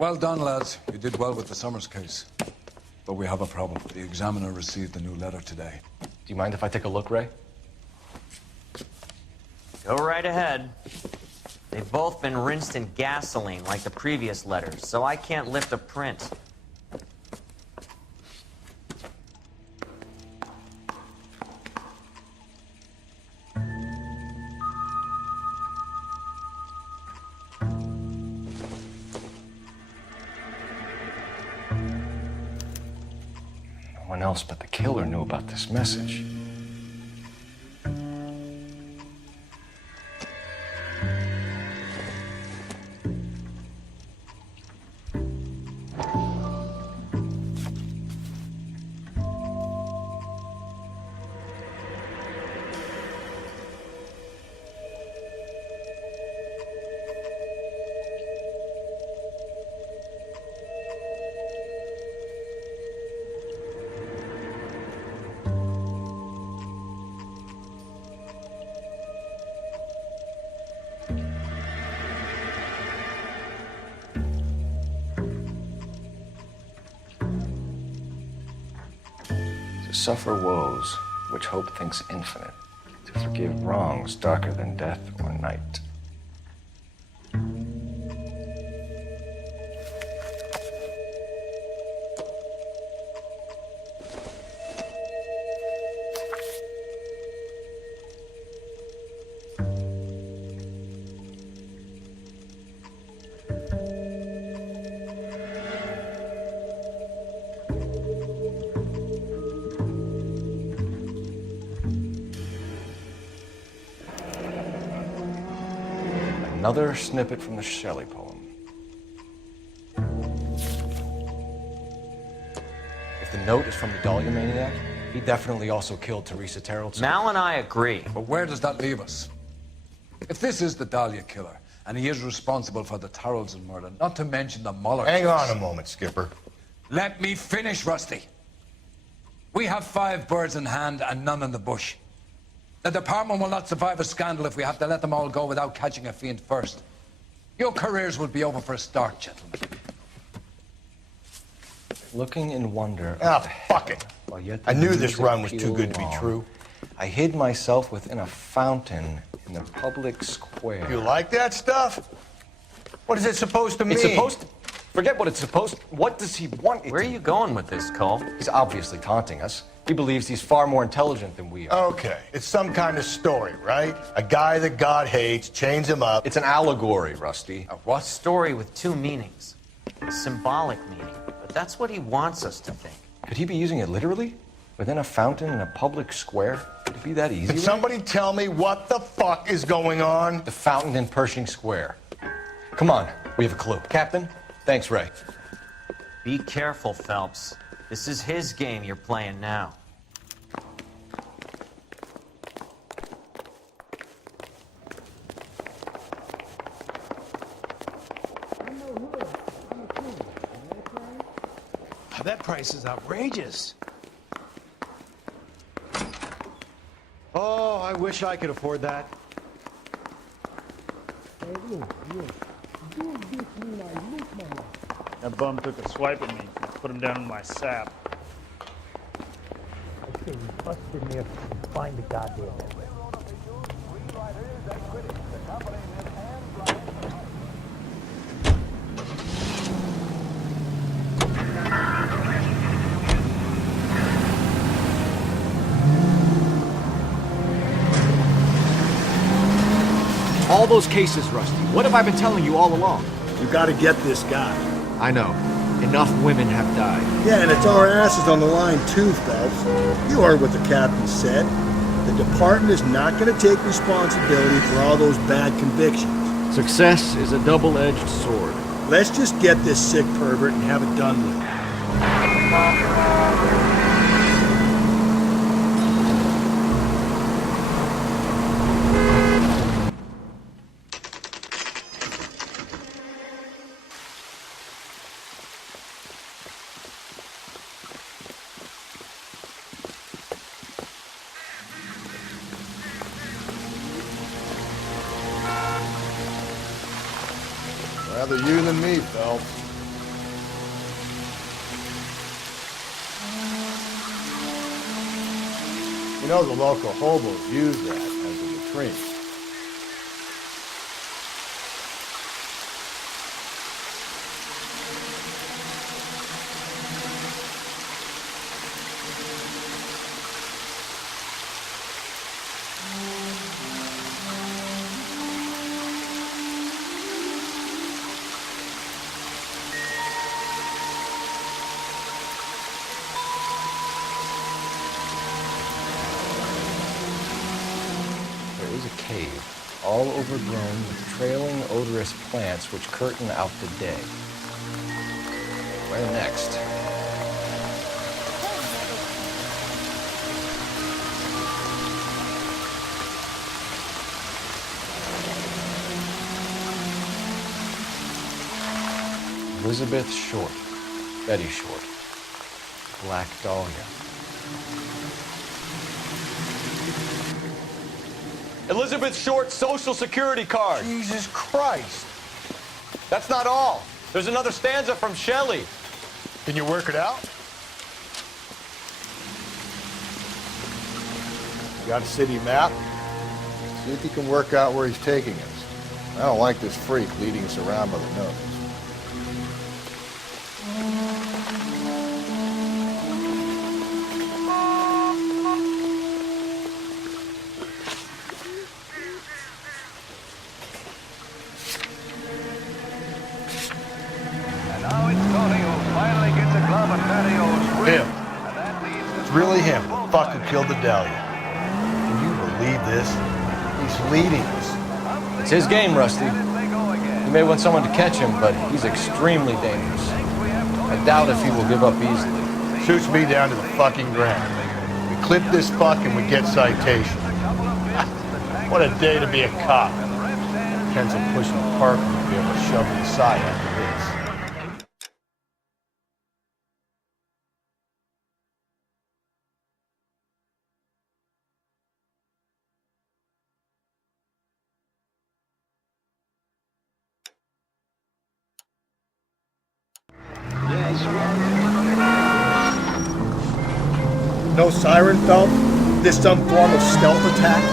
Well done, lads. You did well with the Summers case. But we have a problem. The examiner received a new letter today. Do you mind if I take a look, Ray? Go right ahead. They've both been rinsed in gasoline like the previous letters, so I can't lift a print. No one else but the killer knew about this message. To suffer woes which hope thinks infinite, to forgive wrongs darker than death or night. Another snippet from the Shelley poem. If the note is from the Dahlia maniac, he definitely also killed Teresa Terrell. Mal and I agree. But where does that leave us? If this is the Dahlia killer, and he is responsible for the Tarrelson murder, not to mention the Muller Hang case. on a moment, Skipper. Let me finish, Rusty. We have 5 birds in hand and none in the bush. The department will not survive a scandal if we have to let them all go without catching a fiend first. Your careers will be over for a start, gentlemen. Looking in wonder. Ah, fuck it. While yet the I knew this music run was too pealed good to be along, true. I hid myself within a fountain in the public square. You like that stuff? What is it supposed to mean? It's supposed to... Forget what it's supposed to... What does he want it Where are to... you going with this, Cole? He's obviously taunting us. He believes he's far more intelligent than we are. Okay, it's some kind of story, right? A guy that God hates, chains him up. It's an allegory, Rusty. A what? Story with 2 meanings. A symbolic meaning. But that's what he wants us to think. Could he be using it literally? Within a fountain in a public square? Could it be that easy? Can somebody tell me what the fuck is going on? The fountain in Pershing Square. Come on, we have a clue. Captain? Thanks, Ray. Be careful, Phelps. This is his game you're playing now. That price is outrageous. Oh, I wish I could afford that. That bum took a swipe at me. Put him down in my sap. I say we bust in there and find the goddamn evidence. All those cases, Rusty. What have I been telling you all along? You gotta get this guy. I know. Enough women have died. Yeah, and it's our asses on the line too, Phelps. You heard what the captain said. The department is not gonna take responsibility for all those bad convictions. Success is a double-edged sword. Let's just get this sick pervert and have it done with. Rather you than me, Phelps. know the local hobos use that as a latrine. There is a cave, all overgrown with trailing, odorous plants which curtain out the day. Where next? Elizabeth Short, Betty Short, Black Dahlia. Elizabeth Short's Social Security card. Jesus Christ. That's not all. There's another stanza from Shelley. Can you work it out? You got a city map? See if you can work out where he's taking us. I don't like this freak leading us around by the nose. Him. It's really him. Fuck who killed the Dahlia. Can you believe this? He's leading us. It's his game, Rusty. You may want someone to catch him, but he's extremely dangerous. I doubt if he will give up easily. Shoots me down to the fucking ground. We clip this fuck and we get citation. What a day to be a cop. Depends on pushing the park and be able to shove it aside after this. No siren felt? This some form of stealth attack?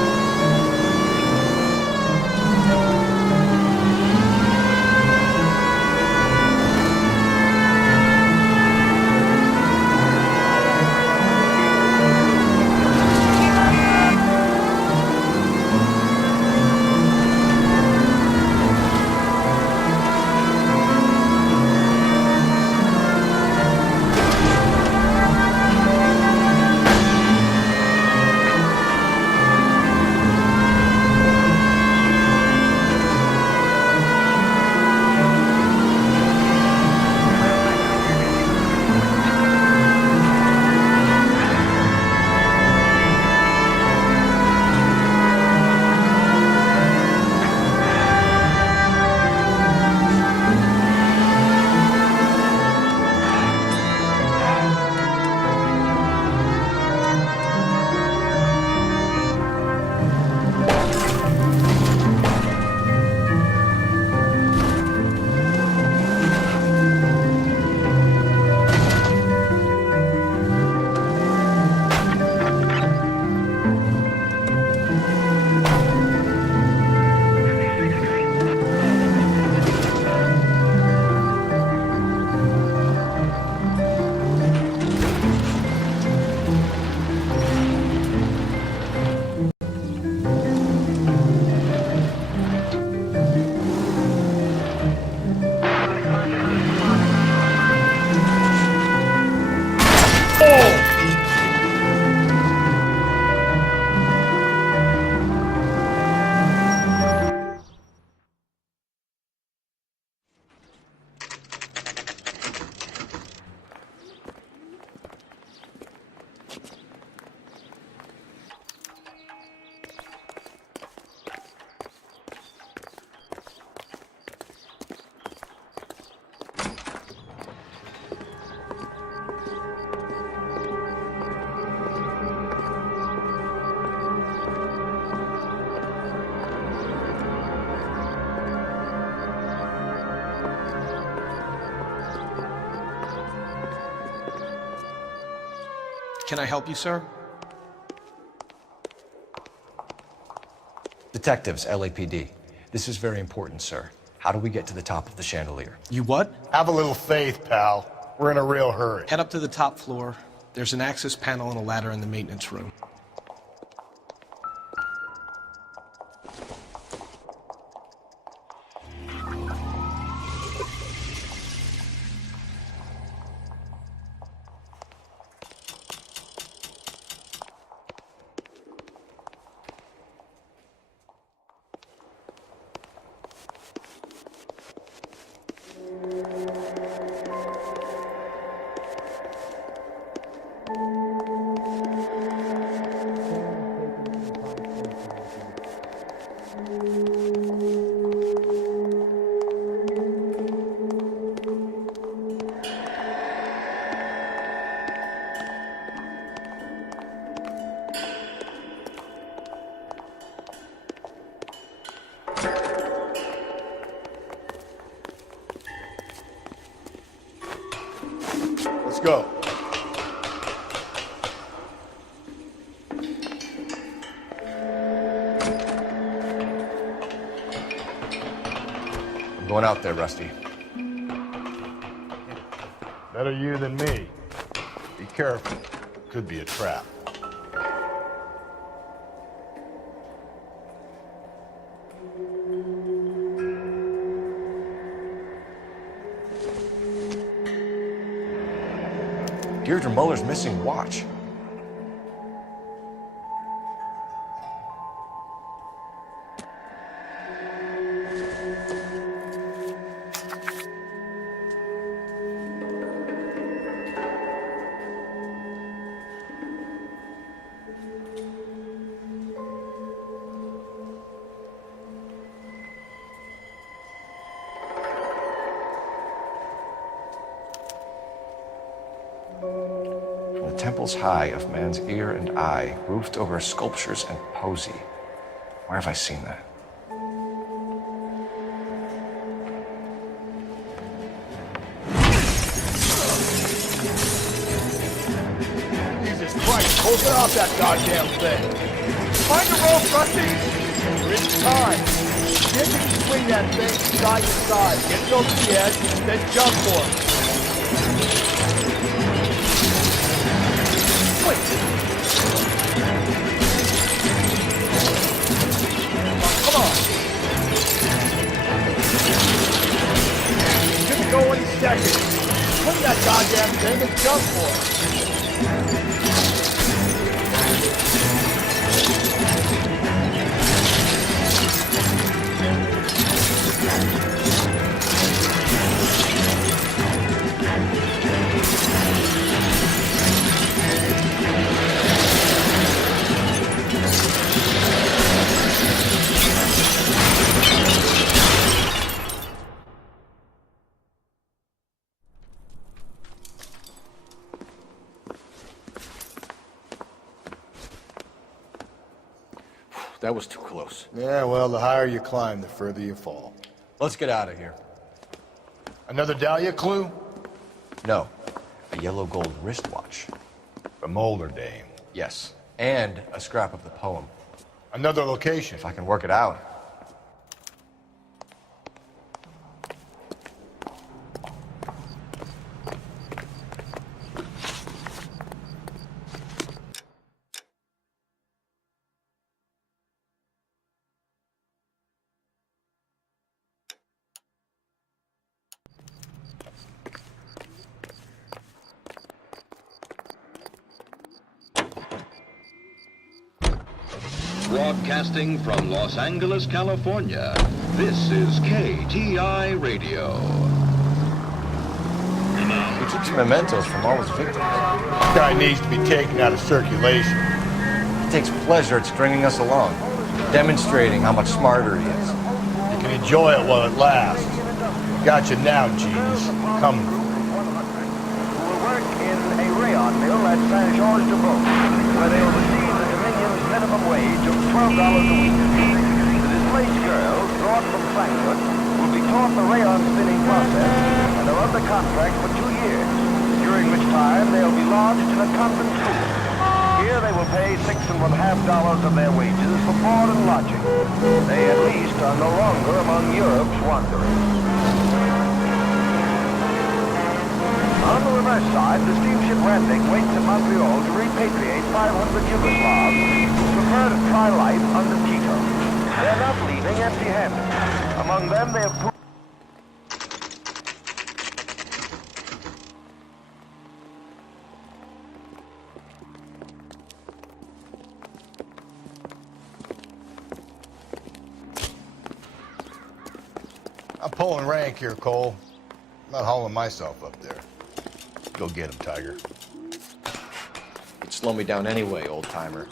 Can I help you, sir? Detectives, LAPD. This is very important, sir. How do we get to the top of the chandelier? You what? Have a little faith, pal. We're in a real hurry. Head up to the top floor. There's an access panel and a ladder in the maintenance room. Let's go. I'm going out there, Rusty. Better you than me. Be careful. Could be a trap. Deirdre Muller's missing watch. Temples high of man's ear and eye, roofed over sculptures and poesy. Where have I seen that? Jesus Christ, hold it off that goddamn thing. Find the rope, Rusty. We're in time. See if you can swing that thing side to side. Get it over the edge, then jump for it. Wait. Come on. Should go any second. Swing that goddamn thing and jump for it. That was too close. Yeah, well, the higher you climb, the further you fall. Let's get out of here. Another Dahlia clue? No. A yellow gold wristwatch. The Molder Dame. Yes. And a scrap of the poem. Another location. If I can work it out. Broadcasting from Los Angeles, California, this is KTI Radio. He keeps mementos from all his victims. This guy needs to be taken out of circulation. He takes pleasure at stringing us along, demonstrating how much smarter he is. You can enjoy it while it lasts. Got you now, genius. Coming. Who will work in a rayon mill at Saint-Georges-de-Beauce, where they will receive the Dominion's minimum wage of $12 a week. The displaced girls, brought from Frankfurt, will be taught the rayon spinning process and are under contract for 2 years, during which time they will be lodged in a convent school. Here they will pay $6.50 of their wages for board and lodging. They at least are no longer among Europe's wanderers. On the reverse side, the steamship Randic waits at Montreal to repatriate 500 Yugoslavs who prefer to try life under Tito. They're not leaving empty-handed. Among them, they have... I'm pulling rank here, Cole. I'm not hauling myself up there. Go get him, Tiger. You'd slow me down anyway, old-timer.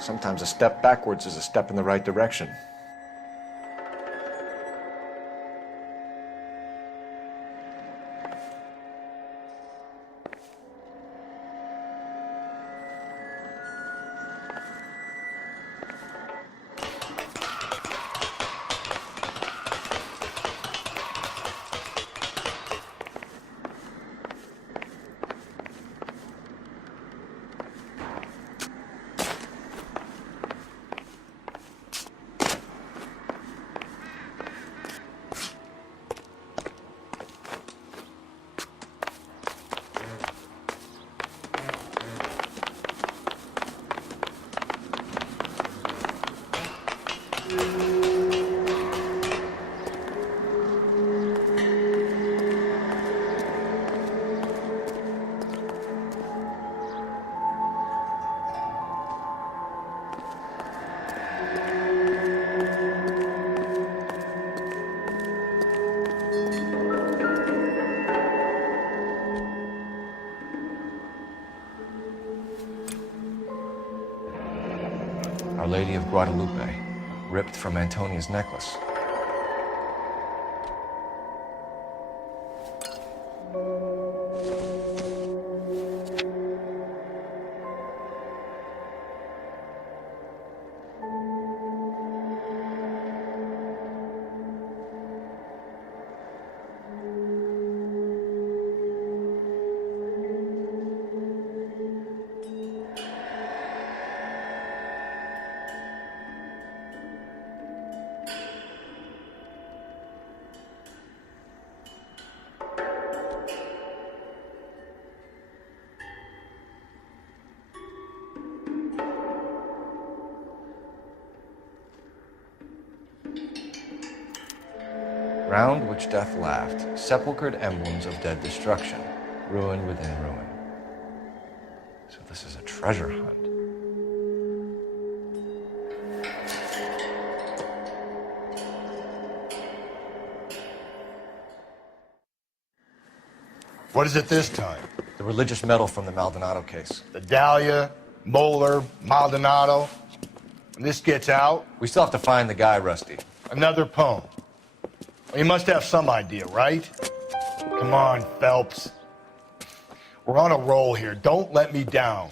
Sometimes a step backwards is a step in the right direction. Our Lady of Guadalupe, ripped from Antonia's necklace. Round which death laughed, sepulchred emblems of dead destruction, ruin within ruin. So this is a treasure hunt. What is it this time? The religious medal from the Maldonado case. The Dahlia, Moeller, Maldonado. When this gets out... We still have to find the guy, Rusty. Another poem. Well, you must have some idea, right? Come on, Phelps. We're on a roll here. Don't let me down.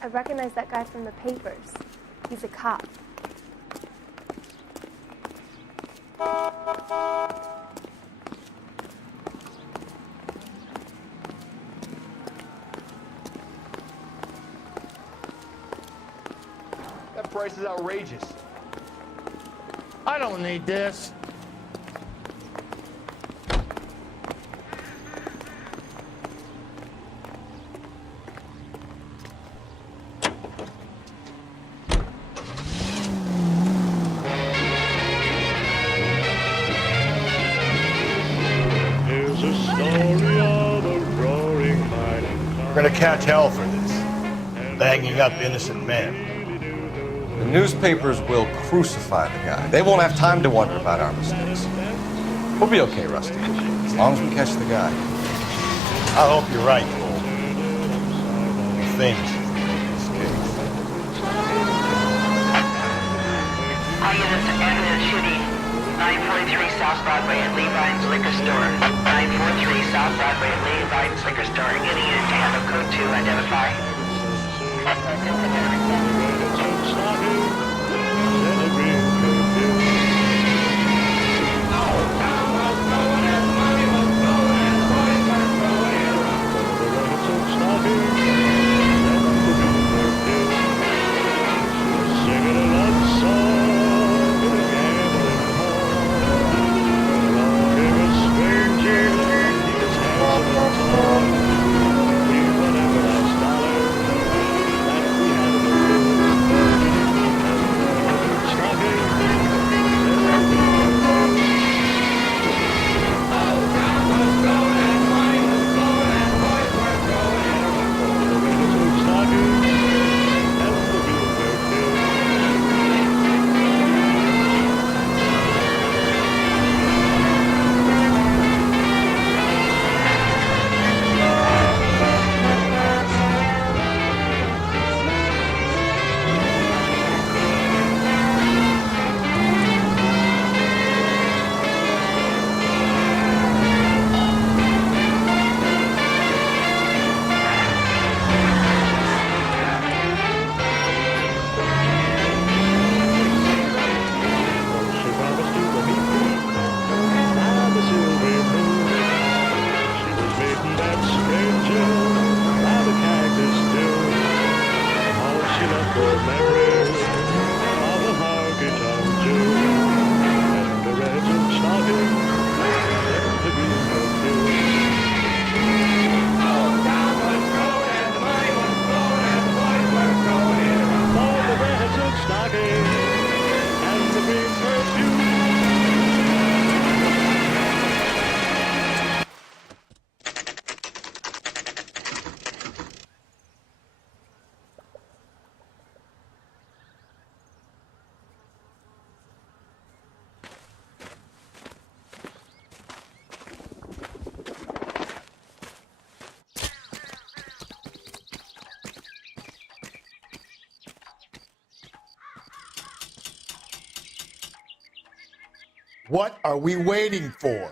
I recognize that guy from the papers. He's a cop. That price is outrageous. I don't need this. We're gonna catch hell for this. Banging up innocent men. The newspapers will crucify the guy. They won't have time to wonder about our mistakes. We'll be okay, Rusty, as long as we catch the guy. I hope you're right, Cole. You're famous in this case. All units ambulance shooting. 943 South Broadway at Levi's Liquor Store. 943 South Broadway at Levi's Liquor Store. Any unit to handle code 2, identify. What are we waiting for?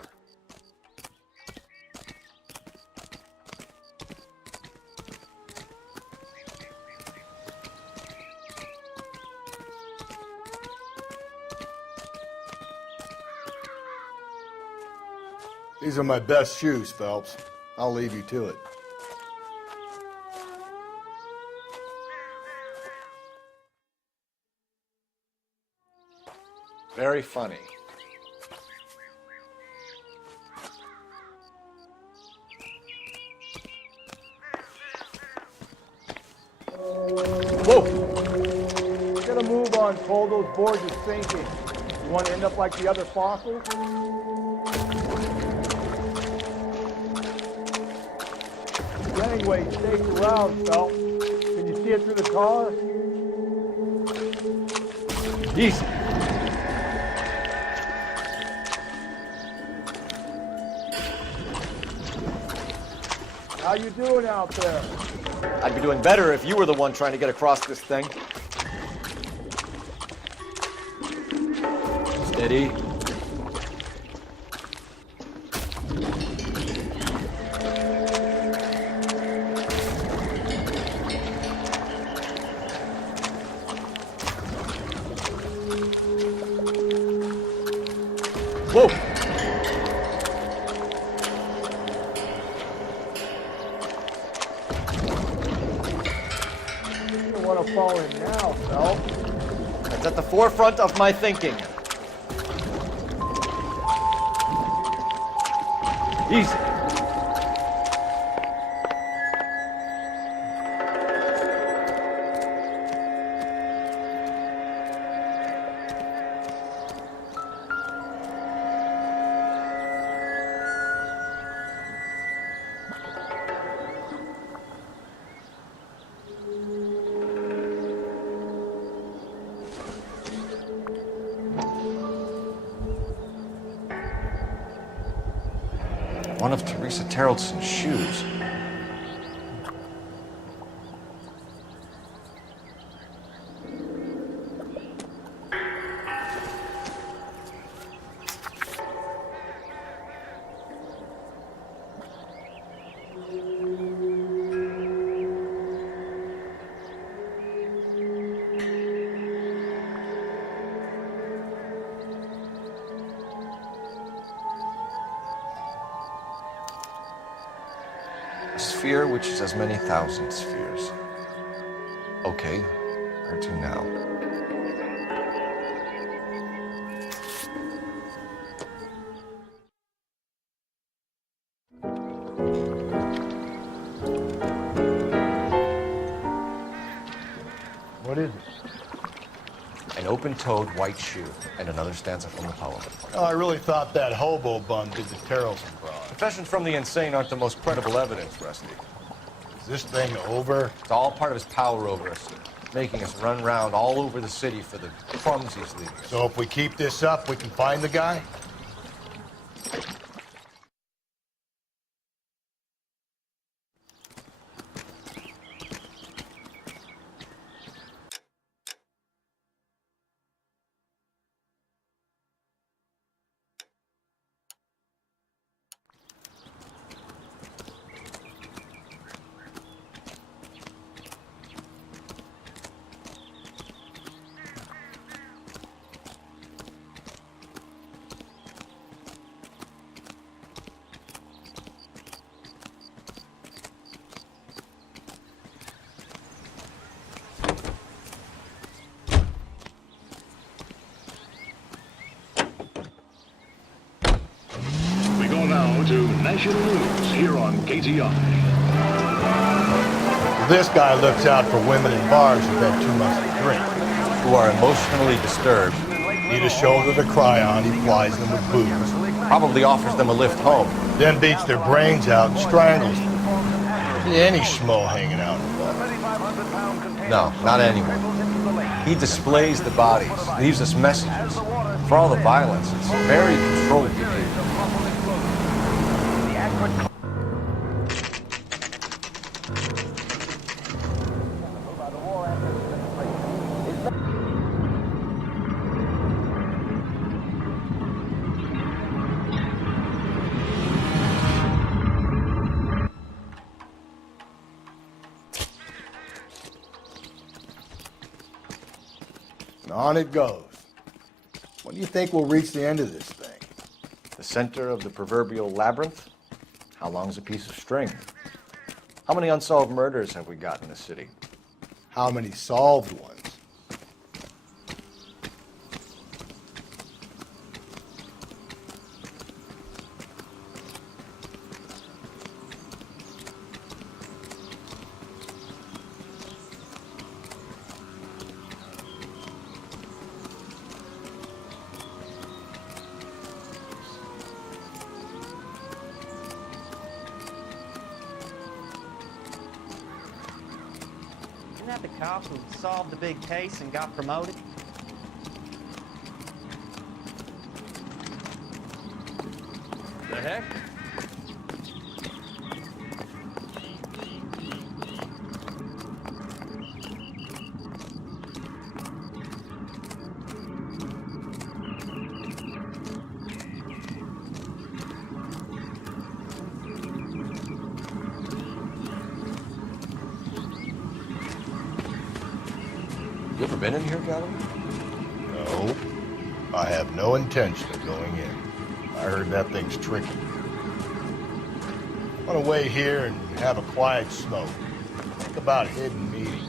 These are my best shoes, Phelps. I'll leave you to it. Very funny. Whoa! We gotta move on, Cole. Those boards are sinking. You want to end up like the other fossils? Anyway, stay around, Phelps. Can you see it through the car? Easy. How you doing out there? I'd be doing better if you were the one trying to get across this thing. Steady. Whoa! You don't want to fall in now, Phelps. That's at the forefront of my thinking. Easy. One of Teresa Terreldson's shoes. A sphere which is as many thousand spheres. Okay, where to now? What is it? An open-toed white shoe and another stanza from the poem. Oh, I really thought that hobo bum did the Terrelson broad. Confessions from the insane aren't the most credible evidence, Rusty. Is this thing over? It's all part of his power over us, making us run round all over the city for the crumbs he's leaving us. So if we keep this up, we can find the guy? We go now to national news here on KTI. This guy looks out for women in bars who've had too much to drink. Who are emotionally disturbed. Need a shoulder to cry on, he flies them with booze. Probably offers them a lift home. Then beats their brains out and strangles them. Any schmo hanging out in the bar. No, not anyone. He displays the bodies, leaves us messages. For all the violence, it's very controlled behavior. On it goes. When do you think we'll reach the end of this thing? The center of the proverbial labyrinth? How long's a piece of string? How many unsolved murders have we got in the city? How many solved ones? Isn't that the cop who solved the big case and got promoted? The heck? You ever been in here, Galloway? No. I have no intention of going in. I heard that thing's tricky. I want to wait here and have a quiet smoke. Think about hidden meetings.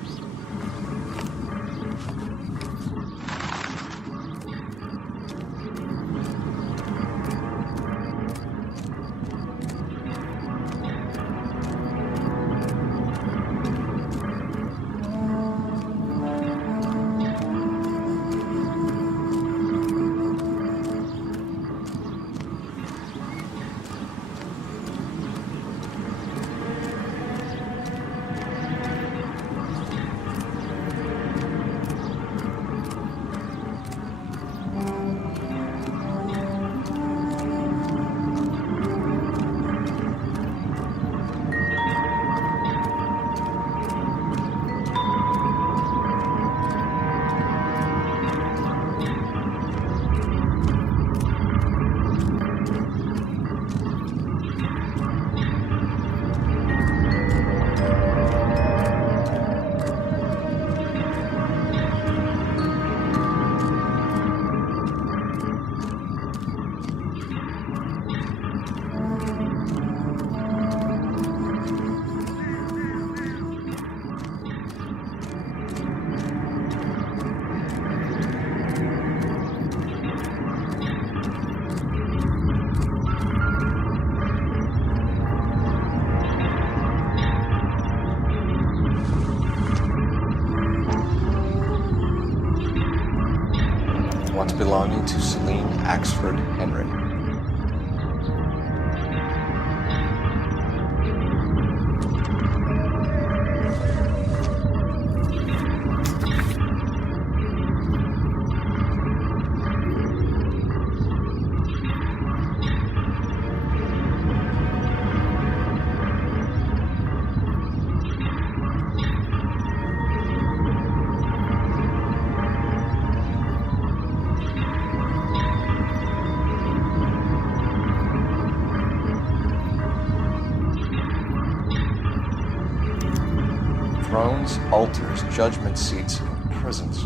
One belonging to Celine Axford Henry. Thrones, altars, judgment seats, and prisons.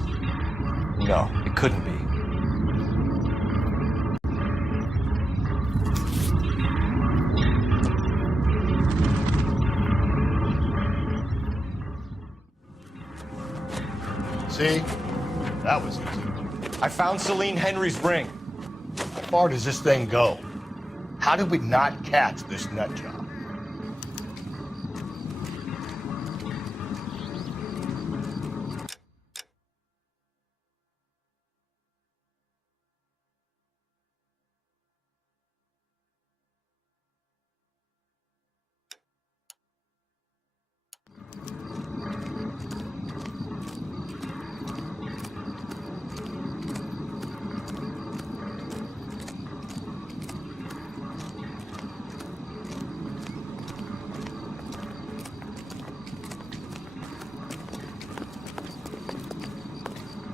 No, it couldn't be. See? That was easy. I found Celine Henry's ring. How far does this thing go? How did we not catch this nut job?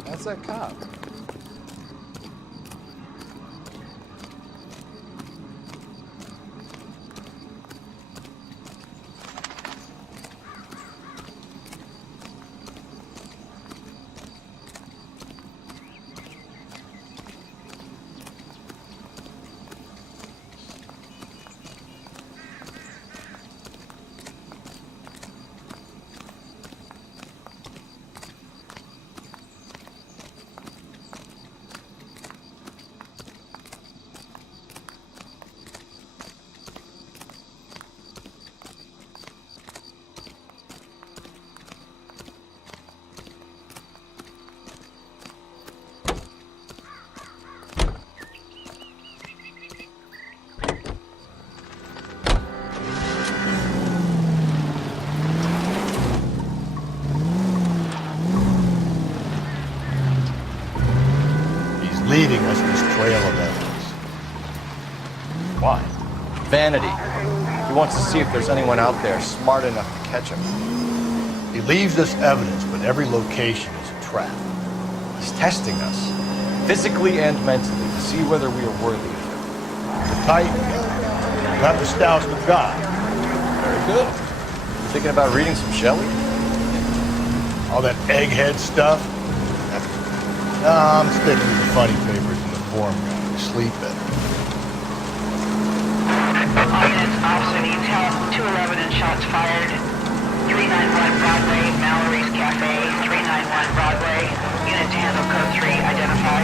That's that cop. Why? Vanity. He wants to see if there's anyone out there smart enough to catch him. He leaves us evidence, but every location is a trap. He's testing us, physically and mentally, to see whether we are worthy of him. Tight. You have the stoutest of God. Very good. You thinking about reading some Shelley? All that egghead stuff? No, I'm sticking with the funny papers and the form guy. They sleep better. All units, officer detail, 211 and shots fired. 391 Broadway, Mallory's Cafe, 391 Broadway. Unit to handle code 3, identify.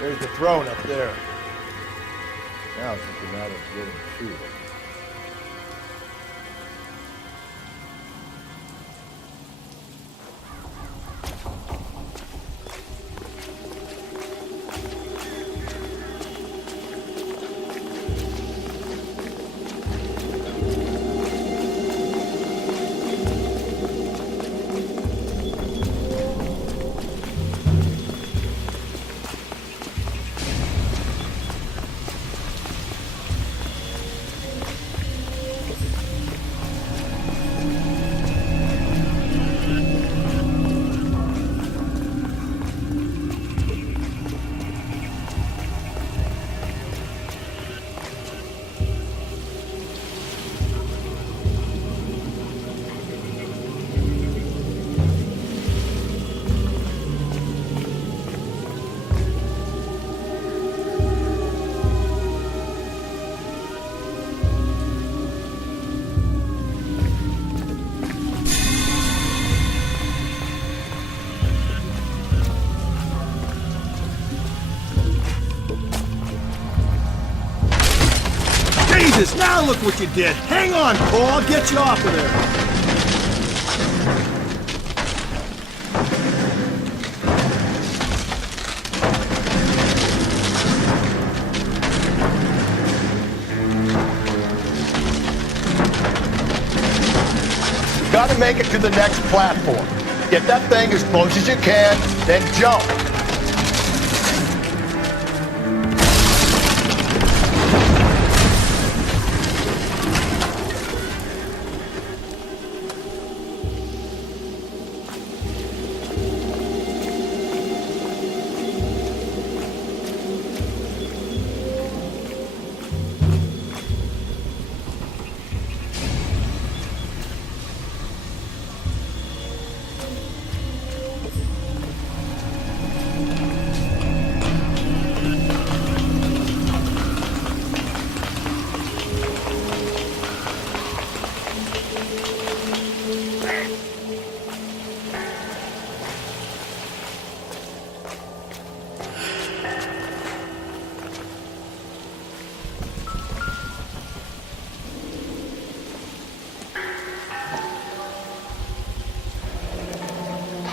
There's the throne up there. Now it's just a matter of getting to it. Jesus, now look what you did. Hang on, Cole, I'll get you off of there. You gotta make it to the next platform. Get that thing as close as you can, then jump.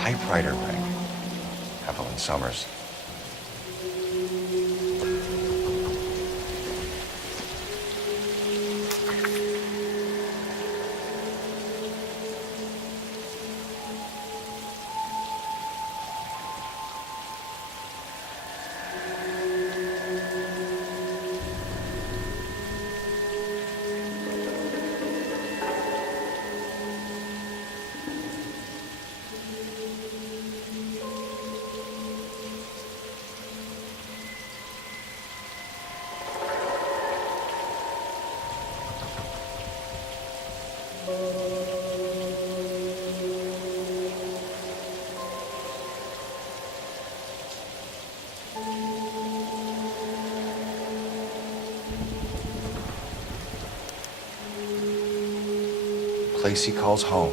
Typewriter ring. Evelyn Summers. place he calls home.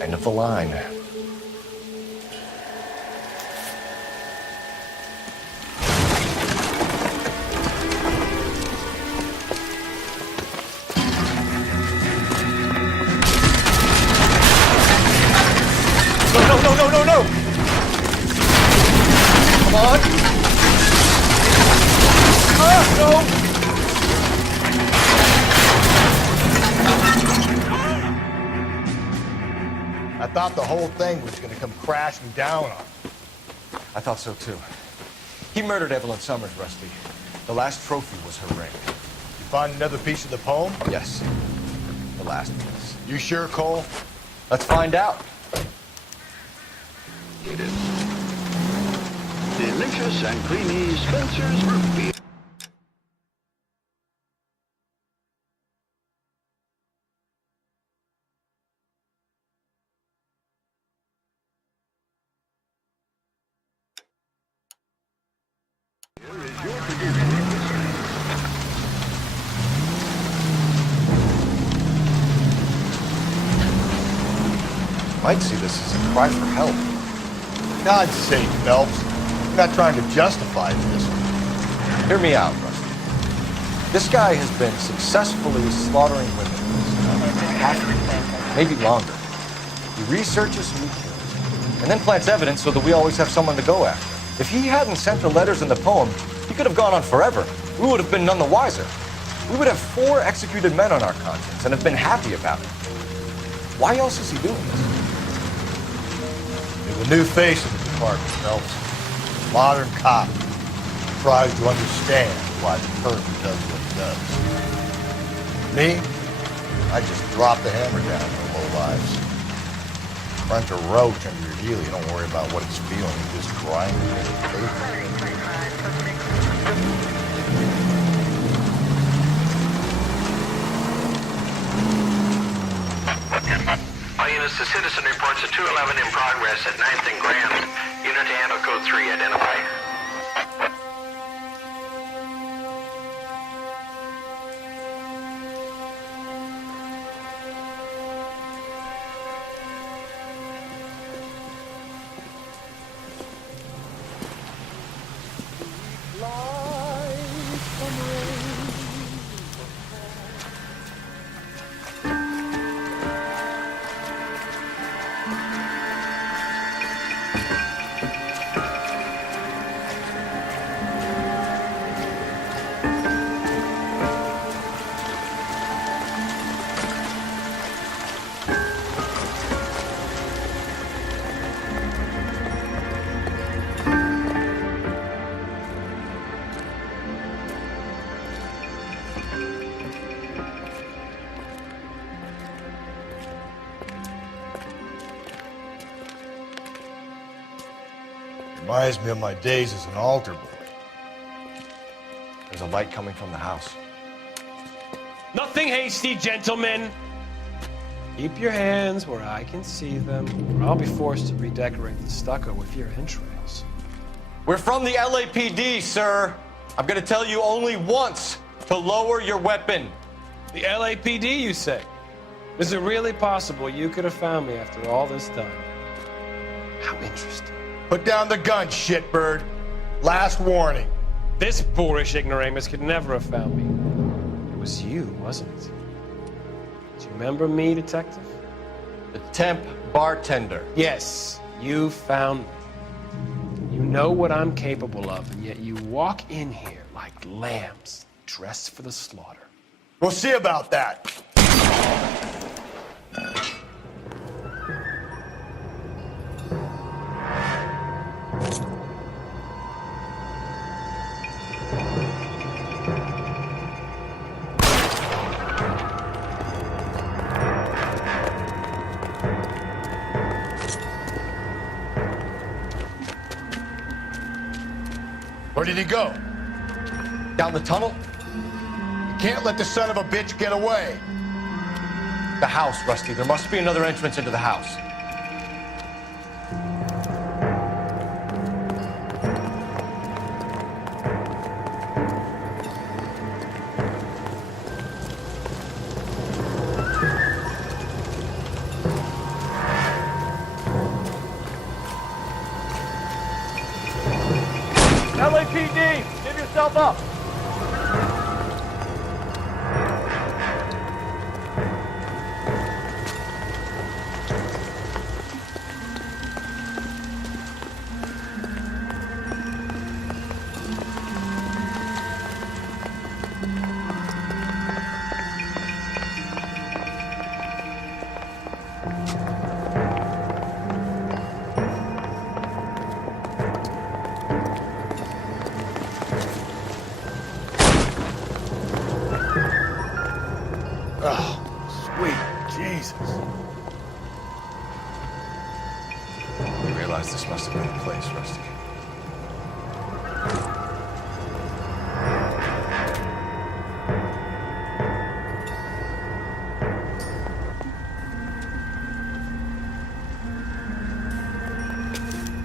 End of the line. No! Come on! No! I thought the whole thing was gonna come crashing down on him. I thought so too. He murdered Evelyn Summers, Rusty. The last trophy was her ring. You find another piece of the poem? Yes. The last piece. You sure, Cole? Let's find out. Delicious and creamy Spencer's root beer. Might see this as a cry for help. God's sake, Phelps. I'm not trying to justify this. Hear me out, Rusty. This guy has been successfully slaughtering women for half a year, maybe longer. He researches who he kills, and then plants evidence so that we always have someone to go after. If he hadn't sent the letters in the poem, he could have gone on forever. We would have been none the wiser. We would have 4 executed men on our conscience and have been happy about it. Why else is he doing this? You're the new face of the department, Phelps. Modern cop tries to understand why the person does what he does. Me? I just drop the hammer down on the low lives. Punch a roach under your heel, you don't worry about what it's feeling, you just grind it in the paper. All units, the citizen reports a 211 in progress at 9th and Grand. Unit to handle code 3, identify. Reminds me of my days as an altar boy. There's a light coming from the house. Nothing hasty, gentlemen. Keep your hands where I can see them, or I'll be forced to redecorate the stucco with your entrails. We're from the LAPD, sir. I'm gonna tell you only once to lower your weapon. The LAPD, you say? Is it really possible you could have found me after all this time? How interesting. Put down the gun, shitbird. Last warning. This boorish ignoramus could never have found me. It was you, wasn't it? Do you remember me, detective? The temp bartender. Yes, you found me. You know what I'm capable of, and yet you walk in here like lambs dressed for the slaughter. We'll see about that. Where did he go? Down the tunnel? You can't let the son of a bitch get away. The house, Rusty. There must be another entrance into the house. yourself up. This must have been the place, Rusty.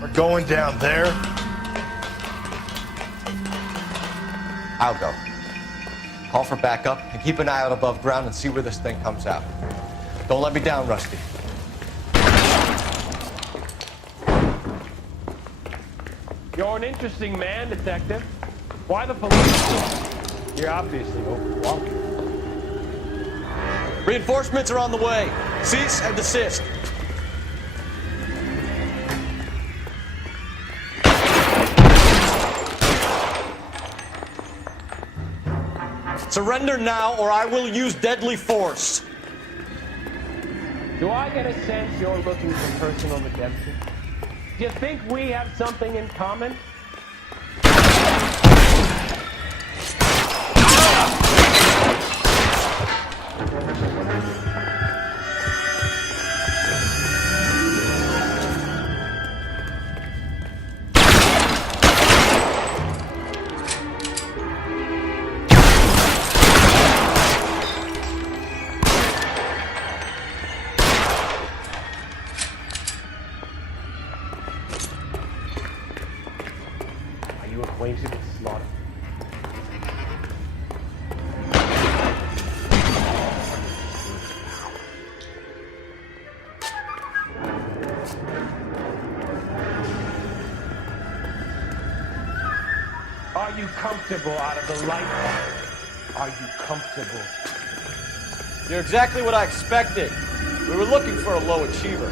We're going down there. I'll go. Call for backup and keep an eye out above ground and see where this thing comes out. Don't let me down, Rusty. You're an interesting man, Detective. Why the police? You're obviously overwhelmed. Reinforcements are on the way. Cease and desist. Surrender now, or I will use deadly force. Do I get a sense you're looking for personal redemption? Do you think we have something in common? Acquainted with slaughter. Are you comfortable out of the light? Are you comfortable? You're exactly what I expected. We were looking for a low achiever.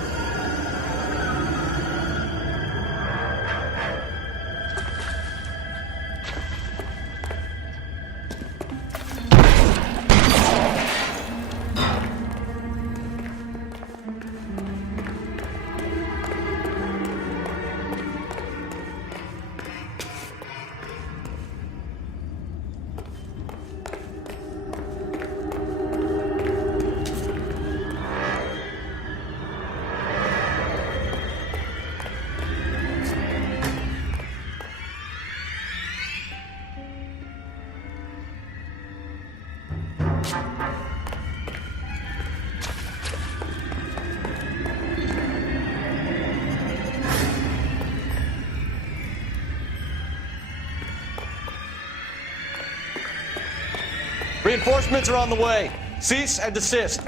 Reinforcements are on the way. Cease and desist.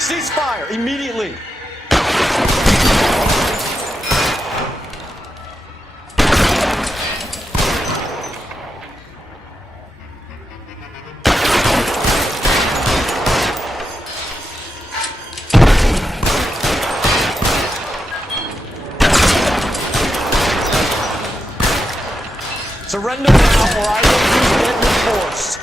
Cease fire immediately. Surrender now, or I will use deadly force.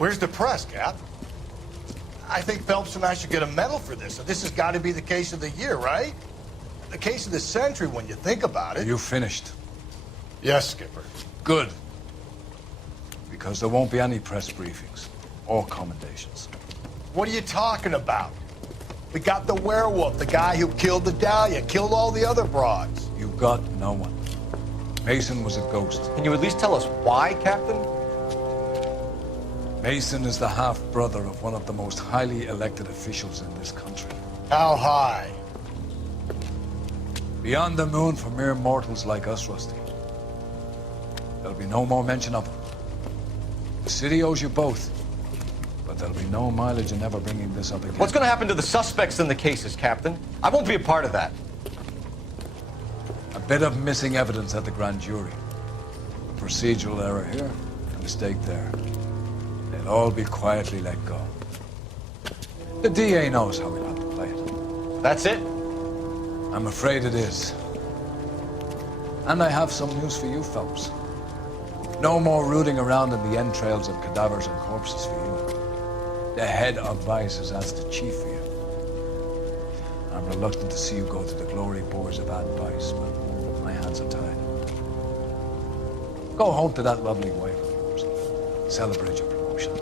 Where's the press, Cap? I think Phelps and I should get a medal for this. So this has got to be the case of the year, right? The case of the century when you think about it. You finished? Yes, Skipper. Good. Because there won't be any press briefings or commendations. What are you talking about? We got the werewolf, the guy who killed the Dahlia, killed all the other broads. You got no one. Mason was a ghost. Can you at least tell us why, Captain? Mason is the half-brother of one of the most highly elected officials in this country. How high? Beyond the moon for mere mortals like us, Rusty. There'll be no more mention of him. The city owes you both. But there'll be no mileage in ever bringing this up again. What's going to happen to the suspects in the cases, Captain? I won't be a part of that. A bit of missing evidence at the grand jury. A procedural error here, a mistake there. They'll all be quietly let go. The DA knows how we'll have to play it. That's it? I'm afraid it is. And I have some news for you, Phelps. No more rooting around in the entrails of cadavers and corpses for you. The head of vice has asked the chief for you. I'm reluctant to see you go to the glory boards of advice, but my hands are tied. Go home to that lovely wife of yours. Celebrate your promotion.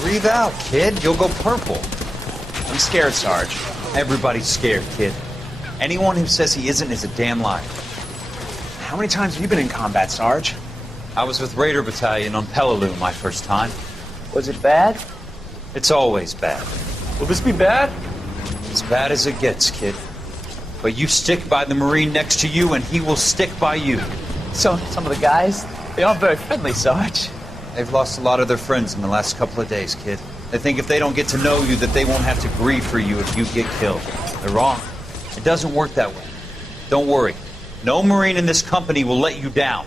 Breathe out, kid. You'll go purple. I'm scared, Sarge. Everybody's scared, kid. Anyone who says he isn't is a damn liar. How many times have you been in combat, Sarge? I was with Raider Battalion on Peleliu my first time. Was it bad? It's always bad. Will this be bad? As bad as it gets, kid. But you stick by the Marine next to you, and he will stick by you. So, some of the guys, they aren't very friendly, Sarge. They've lost a lot of their friends in the last couple of days, kid. They think if they don't get to know you, that they won't have to grieve for you if you get killed. They're wrong. It doesn't work that way. Don't worry. No Marine in this company will let you down.